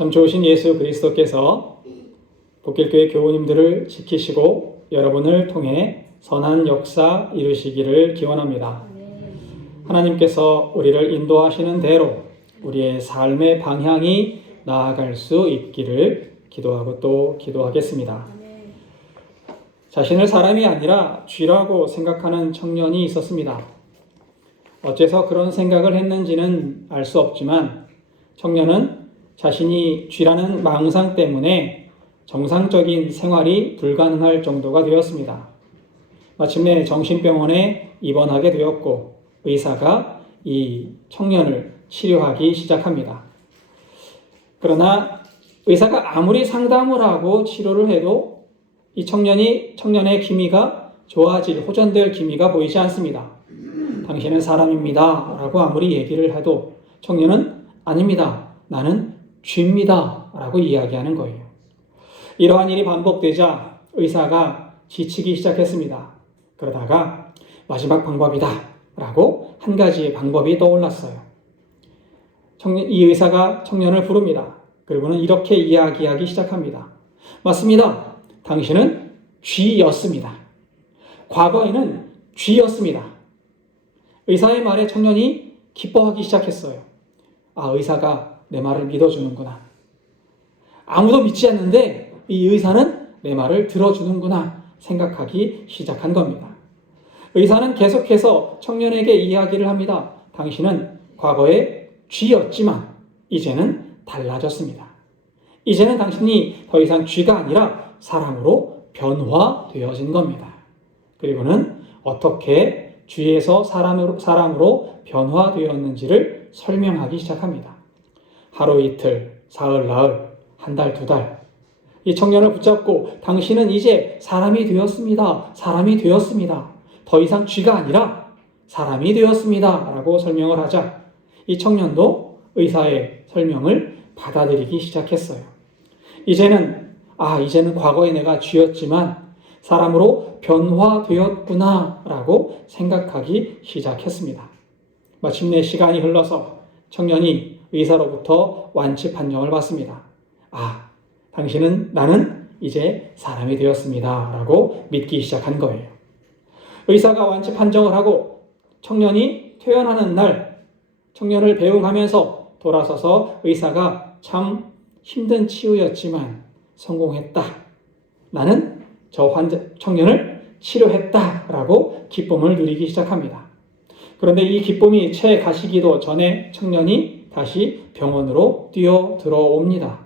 참 좋으신 예수 그리스도께서 복길교회 교우님들을 지키시고 여러분을 통해 선한 역사 이루시기를 기원합니다. 하나님께서 우리를 인도하시는 대로 우리의 삶의 방향이 나아갈 수 있기를 기도하고 또 기도하겠습니다. 자신을 사람이 아니라 쥐라고 생각하는 청년이 있었습니다. 어째서 그런 생각을 했는지는 알 수 없지만 청년은 자신이 쥐라는 망상 때문에 정상적인 생활이 불가능할 정도가 되었습니다. 마침내 정신병원에 입원하게 되었고 의사가 이 청년을 치료하기 시작합니다. 그러나 의사가 아무리 상담을 하고 치료를 해도 이 청년의 기미가 좋아질, 호전될 기미가 보이지 않습니다. 당신은 사람입니다 라고 아무리 얘기를 해도 청년은 아닙니다. 나는 쥐입니다 라고 이야기하는 거예요. 이러한 일이 반복되자 의사가 지치기 시작했습니다. 그러다가 마지막 방법이다 라고 한 가지의 방법이 떠올랐어요. 이 의사가 청년을 부릅니다. 그리고는 이렇게 이야기하기 시작합니다. 맞습니다. 당신은 쥐였습니다. 과거에는 쥐였습니다. 의사의 말에 청년이 기뻐하기 시작했어요. 아, 의사가 내 말을 믿어주는구나. 아무도 믿지 않는데 이 의사는 내 말을 들어주는구나 생각하기 시작한 겁니다. 의사는 계속해서 청년에게 이야기를 합니다. 당신은 과거에 쥐였지만 이제는 달라졌습니다. 이제는 당신이 더 이상 쥐가 아니라 사람으로 변화되어진 겁니다. 그리고는 어떻게 쥐에서 사람으로 변화되었는지를 설명하기 시작합니다. 하루 이틀, 사흘, 나흘, 한 달, 두 달. 이 청년을 붙잡고 당신은 이제 사람이 되었습니다. 사람이 되었습니다. 더 이상 쥐가 아니라 사람이 되었습니다. 라고 설명을 하자 이 청년도 의사의 설명을 받아들이기 시작했어요. 이제는 과거에 내가 쥐였지만 사람으로 변화되었구나 라고 생각하기 시작했습니다. 마침내 시간이 흘러서 청년이 의사로부터 완치 판정을 받습니다. 나는 이제 사람이 되었습니다 라고 믿기 시작한 거예요. 의사가 완치 판정을 하고 청년이 퇴원하는 날 청년을 배웅하면서 돌아서서 의사가 참 힘든 치유였지만 성공했다. 나는 저 청년을 치료했다 라고 기쁨을 누리기 시작합니다. 그런데 이 기쁨이 채 가시기도 전에 청년이 다시 병원으로 뛰어 들어옵니다.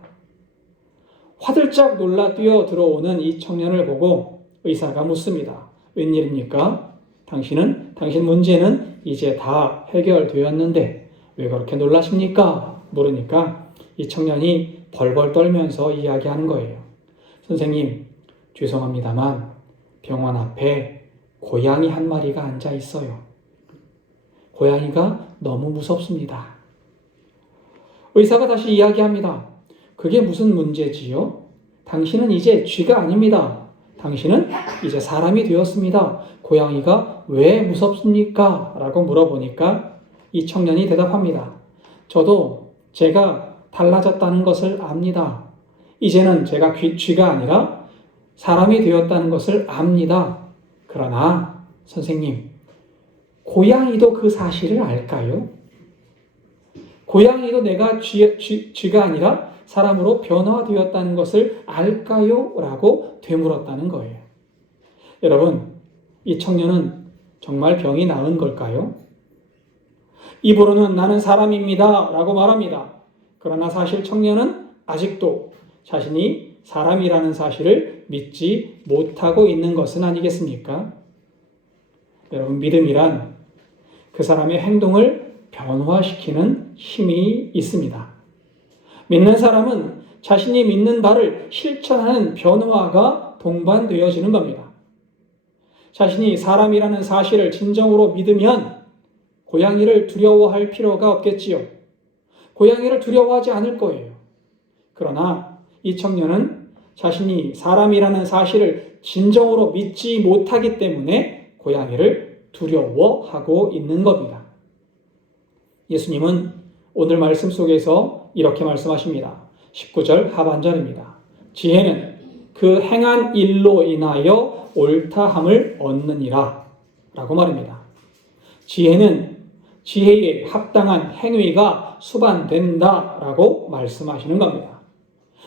화들짝 놀라 뛰어 들어오는 이 청년을 보고 의사가 묻습니다. 웬일입니까? 당신 문제는 이제 다 해결되었는데 왜 그렇게 놀라십니까? 물으니까 이 청년이 벌벌 떨면서 이야기하는 거예요. 선생님, 죄송합니다만 병원 앞에 고양이 한 마리가 앉아 있어요. 고양이가 너무 무섭습니다. 의사가 다시 이야기합니다. 그게 무슨 문제지요? 당신은 이제 쥐가 아닙니다. 당신은 이제 사람이 되었습니다. 고양이가 왜 무섭습니까? 라고 물어보니까 이 청년이 대답합니다. 저도 제가 달라졌다는 것을 압니다. 이제는 제가 쥐가 아니라 사람이 되었다는 것을 압니다. 그러나 선생님, 고양이도 그 사실을 알까요? 고양이도 내가 쥐가 아니라 사람으로 변화되었다는 것을 알까요? 라고 되물었다는 거예요. 여러분, 이 청년은 정말 병이 나은 걸까요? 입으로는 나는 사람입니다 라고 말합니다. 그러나 사실 청년은 아직도 자신이 사람이라는 사실을 믿지 못하고 있는 것은 아니겠습니까? 여러분, 믿음이란 그 사람의 행동을 변화시키는 힘이 있습니다. 믿는 사람은 자신이 믿는 바를 실천하는 변화가 동반되어지는 겁니다. 자신이 사람이라는 사실을 진정으로 믿으면 고양이를 두려워할 필요가 없겠지요. 고양이를 두려워하지 않을 거예요. 그러나 이 청년은 자신이 사람이라는 사실을 진정으로 믿지 못하기 때문에 고양이를 두려워하고 있는 겁니다. 예수님은 오늘 말씀 속에서 이렇게 말씀하십니다. 19절 하반절입니다. 지혜는 그 행한 일로 인하여 옳다함을 얻느니라 라고 말합니다. 지혜는 지혜에 합당한 행위가 수반된다 라고 말씀하시는 겁니다.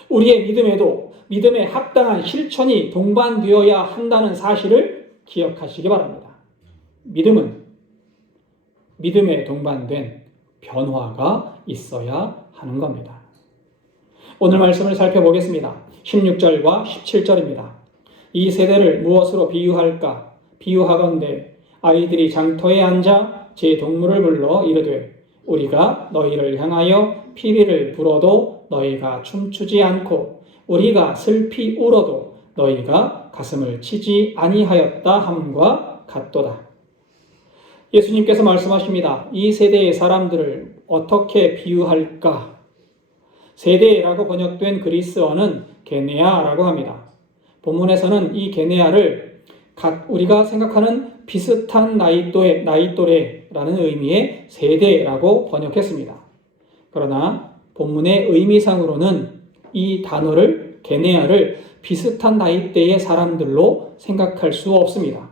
우리의 믿음에도 믿음에 합당한 실천이 동반되어야 한다는 사실을 기억하시기 바랍니다. 믿음은 믿음에 동반된 변화가 있어야 하는 겁니다. 오늘 말씀을 살펴보겠습니다. 16절과 17절입니다. 이 세대를 무엇으로 비유할까? 비유하건대 아이들이 장터에 앉아 제 동물을 불러 이르되 우리가 너희를 향하여 피리를 불어도 너희가 춤추지 않고 우리가 슬피 울어도 너희가 가슴을 치지 아니하였다 함과 같도다. 예수님께서 말씀하십니다. 이 세대의 사람들을 어떻게 비유할까? 세대라고 번역된 그리스어는 게네아라고 합니다. 본문에서는 이 게네아를 우리가 생각하는 비슷한 나이또래라는 의미의 세대라고 번역했습니다. 그러나 본문의 의미상으로는 이 단어를 게네아를 비슷한 나이대의 사람들로 생각할 수 없습니다.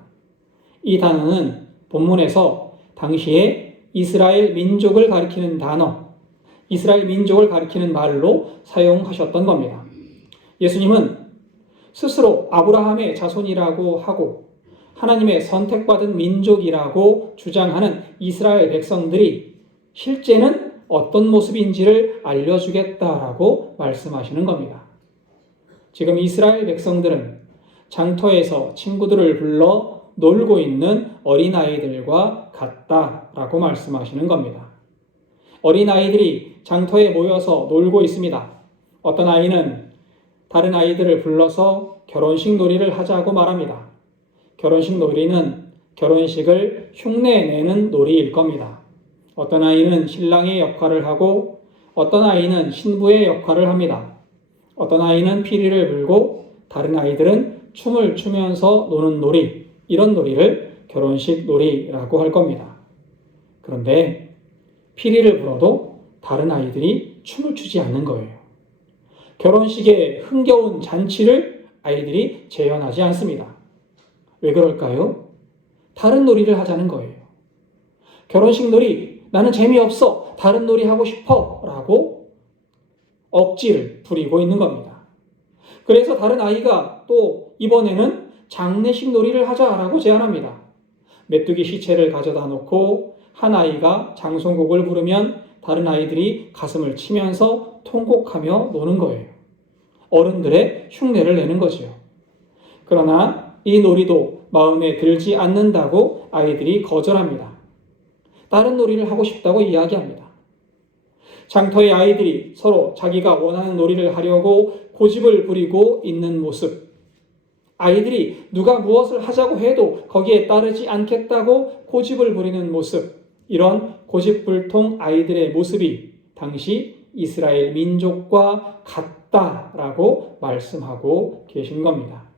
이 단어는 본문에서 당시에 이스라엘 민족을 가리키는 단어, 이스라엘 민족을 가리키는 말로 사용하셨던 겁니다. 예수님은 스스로 아브라함의 자손이라고 하고 하나님의 선택받은 민족이라고 주장하는 이스라엘 백성들이 실제는 어떤 모습인지를 알려주겠다라고 말씀하시는 겁니다. 지금 이스라엘 백성들은 장터에서 친구들을 불러 놀고 있는 어린아이들과 같다라고 말씀하시는 겁니다. 어린아이들이 장터에 모여서 놀고 있습니다. 어떤 아이는 다른 아이들을 불러서 결혼식 놀이를 하자고 말합니다. 결혼식 놀이는 결혼식을 흉내내는 놀이일 겁니다. 어떤 아이는 신랑의 역할을 하고 어떤 아이는 신부의 역할을 합니다. 어떤 아이는 피리를 불고 다른 아이들은 춤을 추면서 노는 놀이, 이런 놀이를 결혼식 놀이라고 할 겁니다. 그런데 피리를 불어도 다른 아이들이 춤을 추지 않는 거예요. 결혼식에 흥겨운 잔치를 아이들이 재현하지 않습니다. 왜 그럴까요? 다른 놀이를 하자는 거예요. 결혼식 놀이, 나는 재미없어, 다른 놀이 하고 싶어 라고 억지를 부리고 있는 겁니다. 그래서 다른 아이가 또 이번에는 장례식 놀이를 하자라고 제안합니다. 메뚜기 시체를 가져다 놓고 한 아이가 장송곡을 부르면 다른 아이들이 가슴을 치면서 통곡하며 노는 거예요. 어른들의 흉내를 내는 거지요. 그러나 이 놀이도 마음에 들지 않는다고 아이들이 거절합니다. 다른 놀이를 하고 싶다고 이야기합니다. 장터의 아이들이 서로 자기가 원하는 놀이를 하려고 고집을 부리고 있는 모습, 아이들이 누가 무엇을 하자고 해도 거기에 따르지 않겠다고 고집을 부리는 모습, 이런 고집불통 아이들의 모습이 당시 이스라엘 민족과 같다라고 말씀하고 계신 겁니다.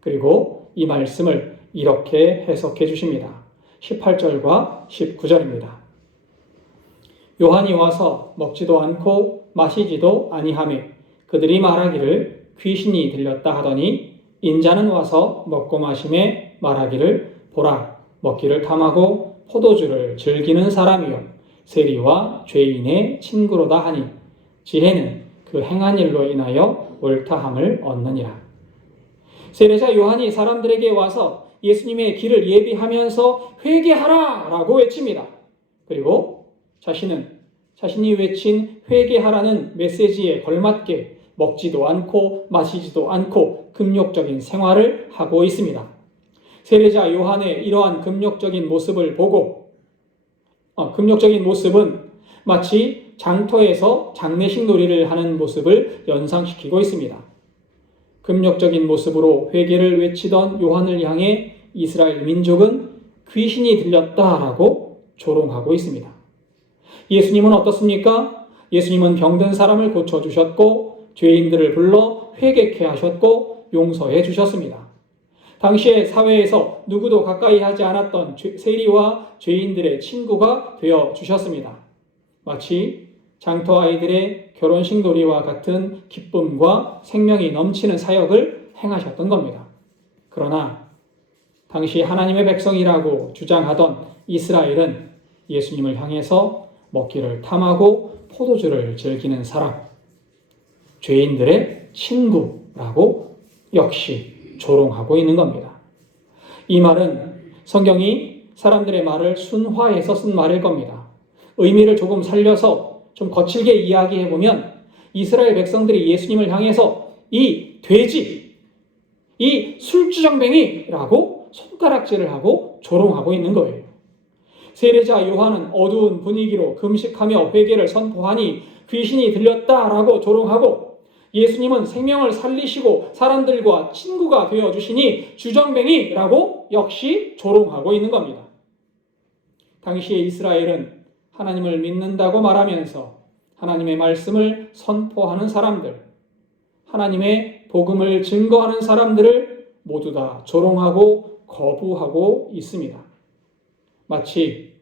그리고 이 말씀을 이렇게 해석해 주십니다. 18절과 19절입니다. 요한이 와서 먹지도 않고 마시지도 아니하매 그들이 말하기를 귀신이 들렸다 하더니 인자는 와서 먹고 마심에 말하기를 보라 먹기를 탐하고 포도주를 즐기는 사람이요 세리와 죄인의 친구로다 하니 지혜는 그 행한 일로 인하여 옳다함을 얻느니라. 세례자 요한이 사람들에게 와서 예수님의 길을 예비하면서 회개하라 라고 외칩니다. 그리고 자신이 외친 회개하라는 메시지에 걸맞게 먹지도 않고 마시지도 않고 금욕적인 생활을 하고 있습니다. 세례자 요한의 이러한 금욕적인 모습을 보고 금욕적인 모습은 마치 장터에서 장례식 놀이를 하는 모습을 연상시키고 있습니다. 금욕적인 모습으로 회개를 외치던 요한을 향해 이스라엘 민족은 귀신이 들렸다라고 조롱하고 있습니다. 예수님은 어떻습니까? 예수님은 병든 사람을 고쳐주셨고 죄인들을 불러 회개케 하셨고 용서해 주셨습니다. 당시의 사회에서 누구도 가까이 하지 않았던 세리와 죄인들의 친구가 되어 주셨습니다. 마치 장터 아이들의 결혼식 놀이와 같은 기쁨과 생명이 넘치는 사역을 행하셨던 겁니다. 그러나 당시 하나님의 백성이라고 주장하던 이스라엘은 예수님을 향해서 먹기를 탐하고 포도주를 즐기는 사람, 죄인들의 친구라고 역시 조롱하고 있는 겁니다. 이 말은 성경이 사람들의 말을 순화해서 쓴 말일 겁니다. 의미를 조금 살려서 좀 거칠게 이야기해보면 이스라엘 백성들이 예수님을 향해서 이 돼지, 이 술주정뱅이라고 손가락질을 하고 조롱하고 있는 거예요. 세례자 요한은 어두운 분위기로 금식하며 회개를 선포하니 귀신이 들렸다라고 조롱하고, 예수님은 생명을 살리시고 사람들과 친구가 되어주시니 주정뱅이라고 역시 조롱하고 있는 겁니다. 당시의 이스라엘은 하나님을 믿는다고 말하면서 하나님의 말씀을 선포하는 사람들, 하나님의 복음을 증거하는 사람들을 모두 다 조롱하고 거부하고 있습니다. 마치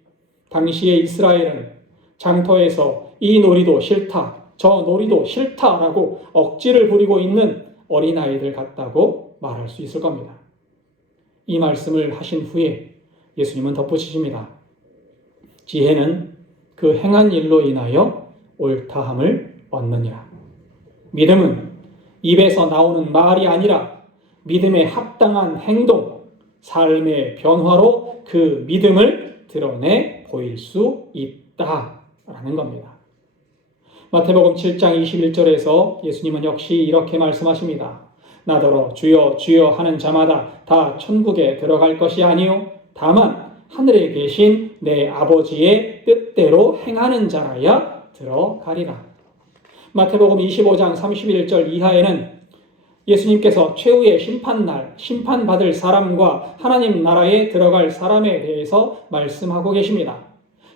당시의 이스라엘은 장터에서 이 놀이도 싫다, 저 놀이도 싫다라고 억지를 부리고 있는 어린아이들 같다고 말할 수 있을 겁니다. 이 말씀을 하신 후에 예수님은 덧붙이십니다. 지혜는 그 행한 일로 인하여 옳다함을 얻느니라. 믿음은 입에서 나오는 말이 아니라 믿음에 합당한 행동, 삶의 변화로 그 믿음을 드러내 보일 수 있다라는 겁니다. 마태복음 7장 21절에서 예수님은 역시 이렇게 말씀하십니다. 나더러 주여 주여 하는 자마다 다 천국에 들어갈 것이 아니요 다만 하늘에 계신 내 아버지의 뜻대로 행하는 자라야 들어가리라. 마태복음 25장 31절 이하에는 예수님께서 최후의 심판날 심판받을 사람과 하나님 나라에 들어갈 사람에 대해서 말씀하고 계십니다.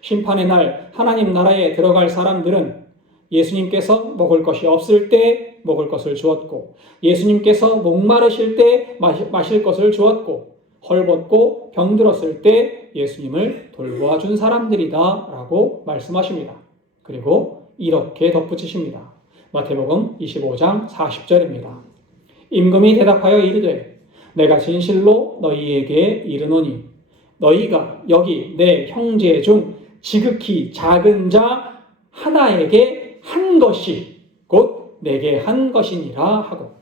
심판의 날 하나님 나라에 들어갈 사람들은 예수님께서 먹을 것이 없을 때 먹을 것을 주었고, 예수님께서 목마르실 때 마실 것을 주었고, 헐벗고 병들었을 때 예수님을 돌보아 준 사람들이다 라고 말씀하십니다. 그리고 이렇게 덧붙이십니다. 마태복음 25장 40절입니다. 임금이 대답하여 이르되 내가 진실로 너희에게 이르노니 너희가 여기 내 형제 중 지극히 작은 자 하나에게 한 것이 곧 내게 한 것이니라 하고,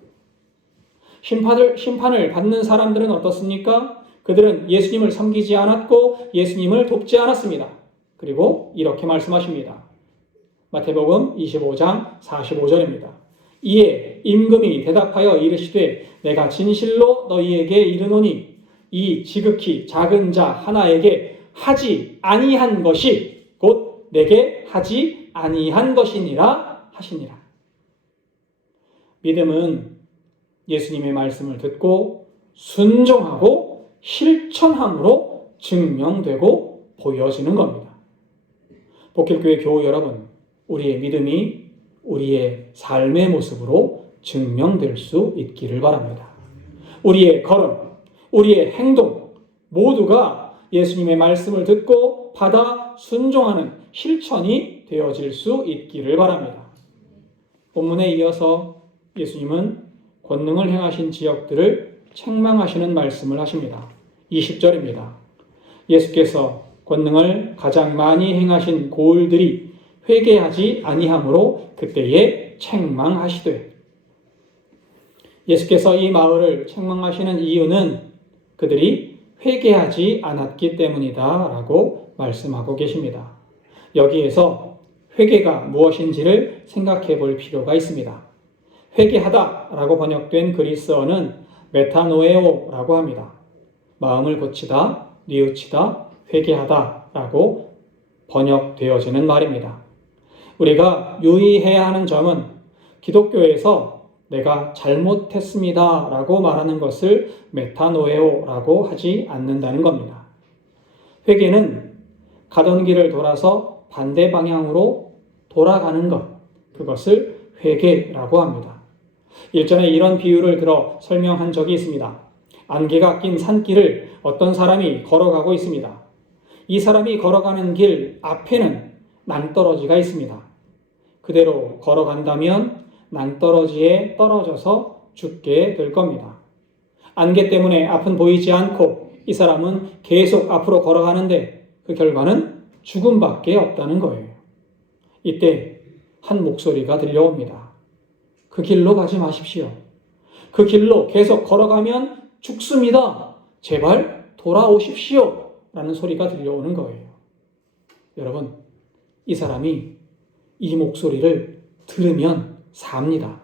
심판을 받는 사람들은 어떻습니까? 그들은 예수님을 섬기지 않았고 예수님을 돕지 않았습니다. 그리고 이렇게 말씀하십니다. 마태복음 25장 45절입니다. 이에 임금이 대답하여 이르시되 내가 진실로 너희에게 이르노니 이 지극히 작은 자 하나에게 하지 아니한 것이 곧 내게 하지 아니한 것이니라 하시니라. 믿음은 예수님의 말씀을 듣고 순종하고 실천함으로 증명되고 보여지는 겁니다. 복길교회 교우 여러분, 우리의 믿음이 우리의 삶의 모습으로 증명될 수 있기를 바랍니다. 우리의 걸음, 우리의 행동 모두가 예수님의 말씀을 듣고 받아 순종하는 실천이 되어질 수 있기를 바랍니다. 본문에 이어서 예수님은 권능을 행하신 지역들을 책망하시는 말씀을 하십니다. 20절입니다. 예수께서 권능을 가장 많이 행하신 고을들이 회개하지 아니하므로 그때에 책망하시되, 예수께서 이 마을을 책망하시는 이유는 그들이 회개하지 않았기 때문이다 라고 말씀하고 계십니다. 여기에서 회개가 무엇인지를 생각해 볼 필요가 있습니다. 회개하다 라고 번역된 그리스어는 메타노에오라고 합니다. 마음을 고치다, 뉘우치다, 회개하다 라고 번역되어지는 말입니다. 우리가 유의해야 하는 점은 기독교에서 내가 잘못했습니다 라고 말하는 것을 메타노에오라고 하지 않는다는 겁니다. 회개는 가던 길을 돌아서 반대 방향으로 돌아가는 것, 그것을 회개라고 합니다. 일전에 이런 비유를 들어 설명한 적이 있습니다. 안개가 낀 산길을 어떤 사람이 걸어가고 있습니다. 이 사람이 걸어가는 길 앞에는 낭떠러지가 있습니다. 그대로 걸어간다면 낭떠러지에 떨어져서 죽게 될 겁니다. 안개 때문에 앞은 보이지 않고 이 사람은 계속 앞으로 걸어가는데 그 결과는 죽음밖에 없다는 거예요. 이때 한 목소리가 들려옵니다. 그 길로 가지 마십시오. 그 길로 계속 걸어가면 죽습니다. 제발 돌아오십시오. 라는 소리가 들려오는 거예요. 여러분, 이 사람이 이 목소리를 들으면 삽니다.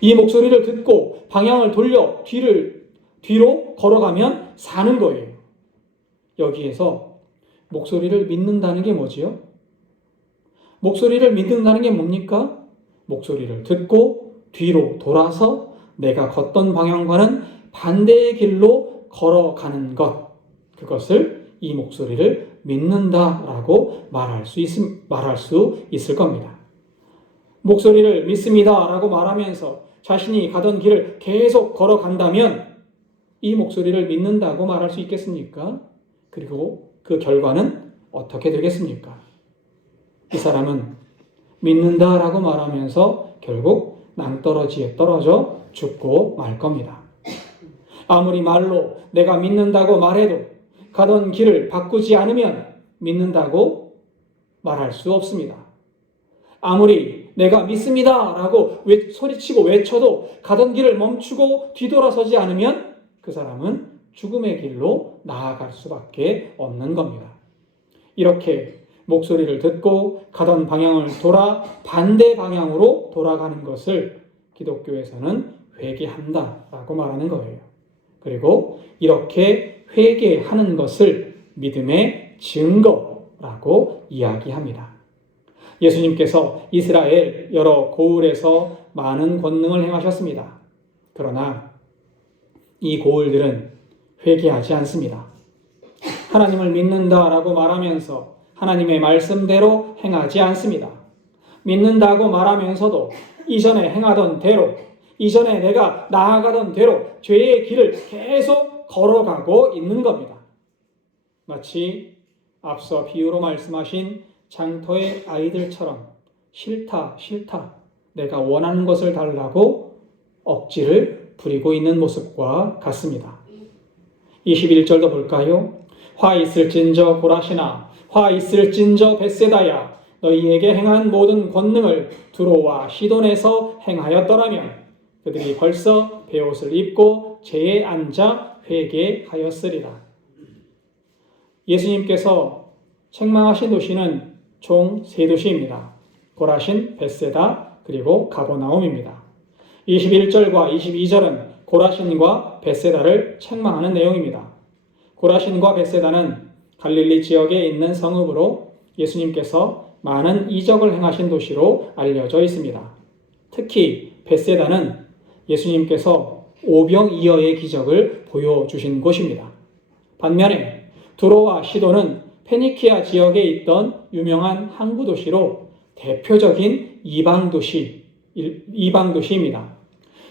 이 목소리를 듣고 방향을 돌려 뒤로 걸어가면 사는 거예요. 여기에서 목소리를 믿는다는 게 뭐지요? 목소리를 믿는다는 게 뭡니까? 목소리를 듣고 뒤로 돌아서 내가 걷던 방향과는 반대의 길로 걸어가는 것. 그것을 이 목소리를 믿는다라고 말할 수 있을 겁니다. 목소리를 믿습니다라고 말하면서 자신이 가던 길을 계속 걸어간다면 이 목소리를 믿는다고 말할 수 있겠습니까? 그리고 그 결과는 어떻게 되겠습니까? 이 사람은 믿는다라고 말하면서 결국 낭떠러지에 떨어져 죽고 말 겁니다. 아무리 말로 내가 믿는다고 말해도 가던 길을 바꾸지 않으면 믿는다고 말할 수 없습니다. 아무리 내가 믿습니다 라고 소리치고 외쳐도 가던 길을 멈추고 뒤돌아서지 않으면 그 사람은 죽음의 길로 나아갈 수밖에 없는 겁니다. 이렇게 목소리를 듣고 가던 방향을 돌아 반대 방향으로 돌아가는 것을 기독교에서는 회개한다라고 말하는 거예요. 그리고 이렇게 회개하는 것을 믿음의 증거라고 이야기합니다. 예수님께서 이스라엘 여러 고을에서 많은 권능을 행하셨습니다. 그러나 이 고을들은 회개하지 않습니다. 하나님을 믿는다라고 말하면서 하나님의 말씀대로 행하지 않습니다. 믿는다고 말하면서도 이전에 행하던 대로, 이전에 내가 나아가던 대로 죄의 길을 계속 걸어가고 있는 겁니다. 마치 앞서 비유로 말씀하신 장터의 아이들처럼 싫다, 내가 원하는 것을 달라고 억지를 부리고 있는 모습과 같습니다. 21절도 볼까요? 화 있을진저 고라시나 화 있을진저 벳세다야 너희에게 행한 모든 권능을 두로와 시돈에서 행하였더라면 그들이 벌써 베옷을 입고 제에 앉아 회개하였으리라. 예수님께서 책망하신 도시는 총 3도시입니다. 고라신, 벳세다, 그리고 가버나움입니다. 21절과 22절은 고라신과 벳세다를 책망하는 내용입니다. 고라신과 벳세다는 갈릴리 지역에 있는 성읍으로 예수님께서 많은 이적을 행하신 도시로 알려져 있습니다. 특히 벳세다는 예수님께서 오병이어의 기적을 보여주신 곳입니다. 반면에 두로와 시돈은 페니키아 지역에 있던 유명한 항구 도시로 대표적인 이방 도시입니다.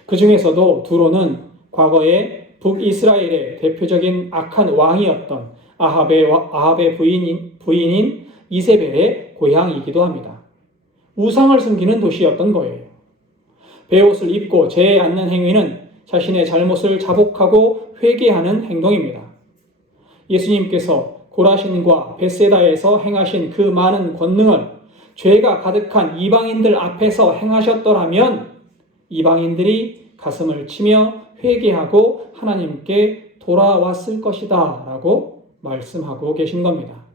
그 중에서도 두로는 과거에 북이스라엘의 대표적인 악한 왕이었던 아합의 부인인 이세벨의 고향이기도 합니다. 우상을 숨기는 도시였던 거예요. 베옷을 입고 제에 앉는 행위는 자신의 잘못을 자복하고 회개하는 행동입니다. 예수님께서 고라신과 벳세다에서 행하신 그 많은 권능을 죄가 가득한 이방인들 앞에서 행하셨더라면 이방인들이 가슴을 치며 회개하고 하나님께 돌아왔을 것이다 라고 말씀하고 계신 겁니다.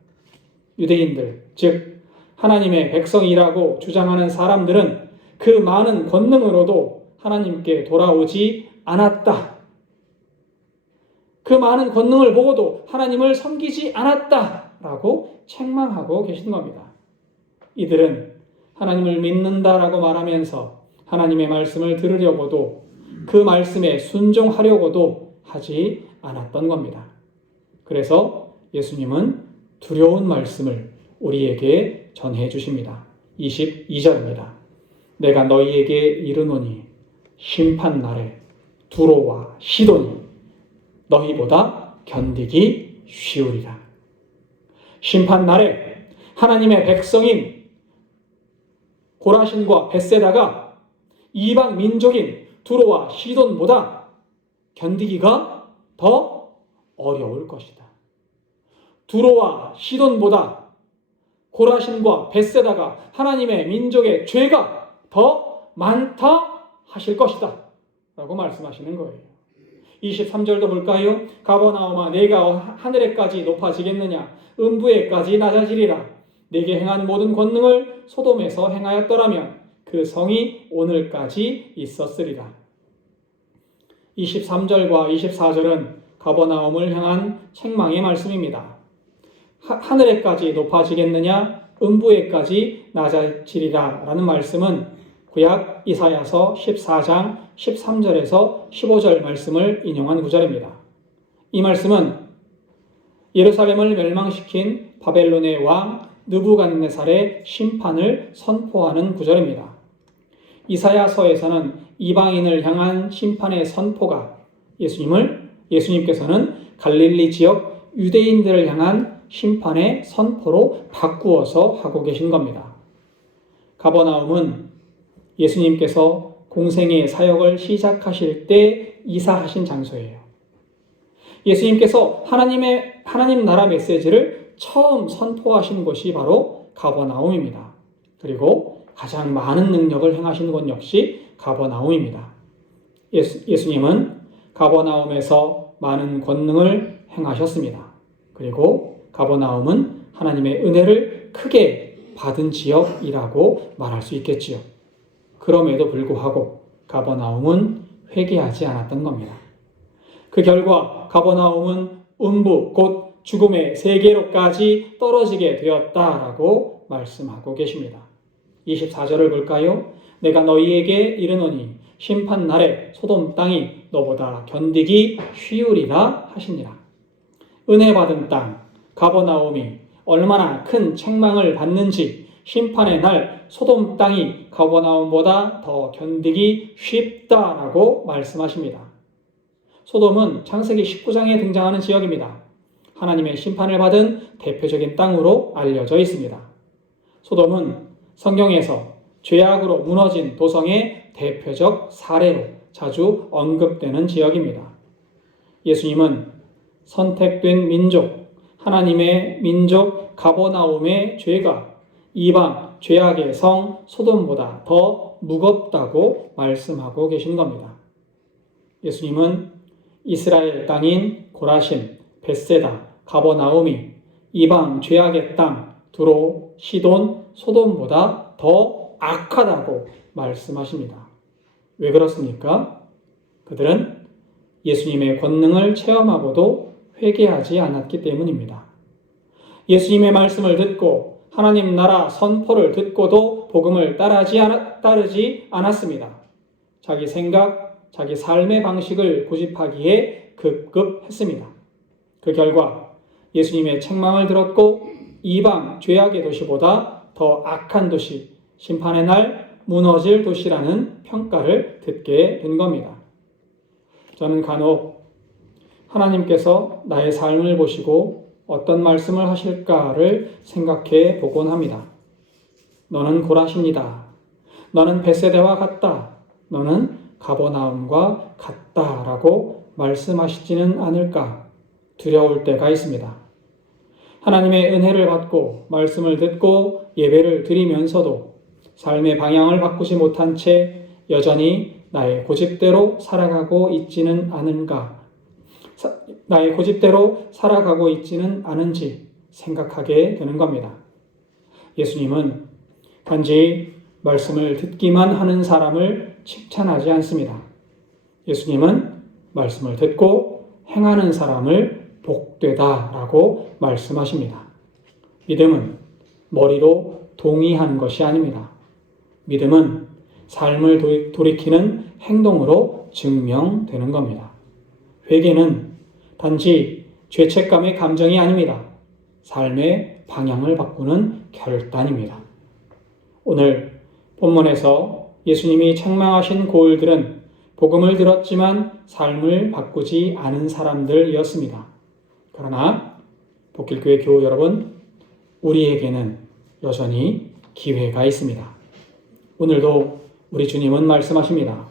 유대인들, 즉 하나님의 백성이라고 주장하는 사람들은 그 많은 권능으로도 하나님께 돌아오지 않았다. 그 많은 권능을 보고도 하나님을 섬기지 않았다 라고 책망하고 계신 겁니다. 이들은 하나님을 믿는다라고 말하면서 하나님의 말씀을 들으려고도 그 말씀에 순종하려고도 하지 않았던 겁니다. 그래서 예수님은 두려운 말씀을 우리에게 전해 주십니다. 22절입니다. 내가 너희에게 이르노니 심판날에 두로와 시돈이 너희보다 견디기 쉬우리라. 심판날에 하나님의 백성인 고라신과 벳세다가 이방 민족인 두로와 시돈보다 견디기가 더 어려울 것이다. 두로와 시돈보다 고라신과 벳세다가 하나님의 민족의 죄가 더 많다 하실 것이다 라고 말씀하시는 거예요. 23절도 볼까요? 가버나움아 내가 하늘에까지 높아지겠느냐 음부에까지 낮아지리라. 내게 행한 모든 권능을 소돔에서 행하였더라면 그 성이 오늘까지 있었으리라. 23절과 24절은 가버나움을 향한 책망의 말씀입니다. 하늘에까지 높아지겠느냐 음부에까지 낮아지리라 라는 말씀은 구약 이사야서 14장 13절에서 15절 말씀을 인용한 구절입니다. 이 말씀은 예루살렘을 멸망시킨 바벨론의 왕 느부갓네살의 심판을 선포하는 구절입니다. 이사야서에서는 이방인을 향한 심판의 선포가 예수님께서는 갈릴리 지역 유대인들을 향한 심판의 선포로 바꾸어서 하고 계신 겁니다. 가버나움은 예수님께서 공생의 사역을 시작하실 때 이사하신 장소예요. 예수님께서 하나님 나라 메시지를 처음 선포하신 곳이 바로 가버나움입니다. 그리고 가장 많은 능력을 행하신 곳 역시 가버나움입니다. 예수님은 가버나움에서 많은 권능을 행하셨습니다. 그리고 가버나움은 하나님의 은혜를 크게 받은 지역이라고 말할 수 있겠지요. 그럼에도 불구하고 가버나움은 회개하지 않았던 겁니다. 그 결과 가버나움은 음부 곧 죽음의 세계로까지 떨어지게 되었다라고 말씀하고 계십니다. 24절을 볼까요? 내가 너희에게 이르노니 심판날에 소돔 땅이 너보다 견디기 쉬우리라 하시니라. 은혜 받은 땅 가버나움이 얼마나 큰 책망을 받는지 심판의 날 소돔 땅이 가버나움보다 더 견디기 쉽다라고 말씀하십니다. 소돔은 창세기 19장에 등장하는 지역입니다. 하나님의 심판을 받은 대표적인 땅으로 알려져 있습니다. 소돔은 성경에서 죄악으로 무너진 도성의 대표적 사례로 자주 언급되는 지역입니다. 예수님은 선택된 민족, 하나님의 민족 가버나움의 죄가 이방 죄악의 성 소돔보다 더 무겁다고 말씀하고 계신 겁니다. 예수님은 이스라엘 땅인 고라신, 벳세다, 가버나움이 이방 죄악의 땅 두로, 시돈, 소돔보다 더 악하다고 말씀하십니다. 왜 그렇습니까? 그들은 예수님의 권능을 체험하고도 회개하지 않았기 때문입니다. 예수님의 말씀을 듣고 하나님 나라 선포를 듣고도 복음을 따르지 않았습니다. 자기 생각, 자기 삶의 방식을 고집하기에 급급했습니다. 그 결과 예수님의 책망을 들었고 이방 죄악의 도시보다 더 악한 도시, 심판의 날 무너질 도시라는 평가를 듣게 된 겁니다. 저는 간혹 하나님께서 나의 삶을 보시고 어떤 말씀을 하실까를 생각해 보곤 합니다. 너는 고라신이다. 너는 벳세다와 같다. 너는 가버나움과 같다라고 말씀하시지는 않을까 두려울 때가 있습니다. 하나님의 은혜를 받고 말씀을 듣고 예배를 드리면서도 삶의 방향을 바꾸지 못한 채 여전히 나의 고집대로 살아가고 있지는 않은가? 나의 고집대로 살아가고 있지는 않은지 생각하게 되는 겁니다. 예수님은 단지 말씀을 듣기만 하는 사람을 칭찬하지 않습니다. 예수님은 말씀을 듣고 행하는 사람을 복되다라고 말씀하십니다. 믿음은 머리로 동의하는 것이 아닙니다. 믿음은 삶을 돌이키는 행동으로 증명되는 겁니다. 회개는 단지 죄책감의 감정이 아닙니다. 삶의 방향을 바꾸는 결단입니다. 오늘 본문에서 예수님이 책망하신 고을들은 복음을 들었지만 삶을 바꾸지 않은 사람들이었습니다. 그러나 복길교회 교우 여러분, 우리에게는 여전히 기회가 있습니다. 오늘도 우리 주님은 말씀하십니다.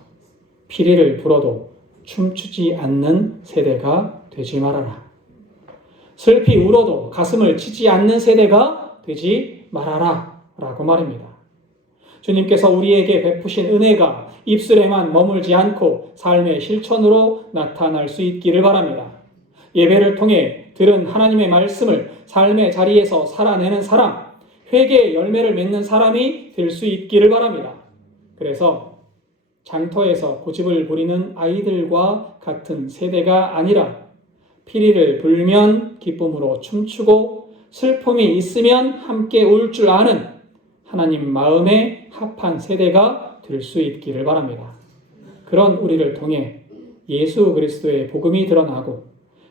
피리를 불어도 춤추지 않는 세대가 되지 말아라. 슬피 울어도 가슴을 치지 않는 세대가 되지 말아라 라고 말입니다. 주님께서 우리에게 베푸신 은혜가 입술에만 머물지 않고 삶의 실천으로 나타날 수 있기를 바랍니다. 예배를 통해 들은 하나님의 말씀을 삶의 자리에서 살아내는 사람, 회개의 열매를 맺는 사람이 될 수 있기를 바랍니다. 그래서 장터에서 고집을 부리는 아이들과 같은 세대가 아니라 피리를 불면 기쁨으로 춤추고 슬픔이 있으면 함께 울 줄 아는 하나님 마음에 합한 세대가 될 수 있기를 바랍니다. 그런 우리를 통해 예수 그리스도의 복음이 드러나고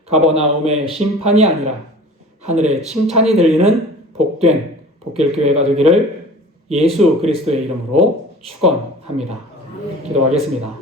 가버나움의 심판이 아니라 하늘의 칭찬이 들리는 복된 복길교회가 되기를 예수 그리스도의 이름으로 축원합니다. 기도하겠습니다.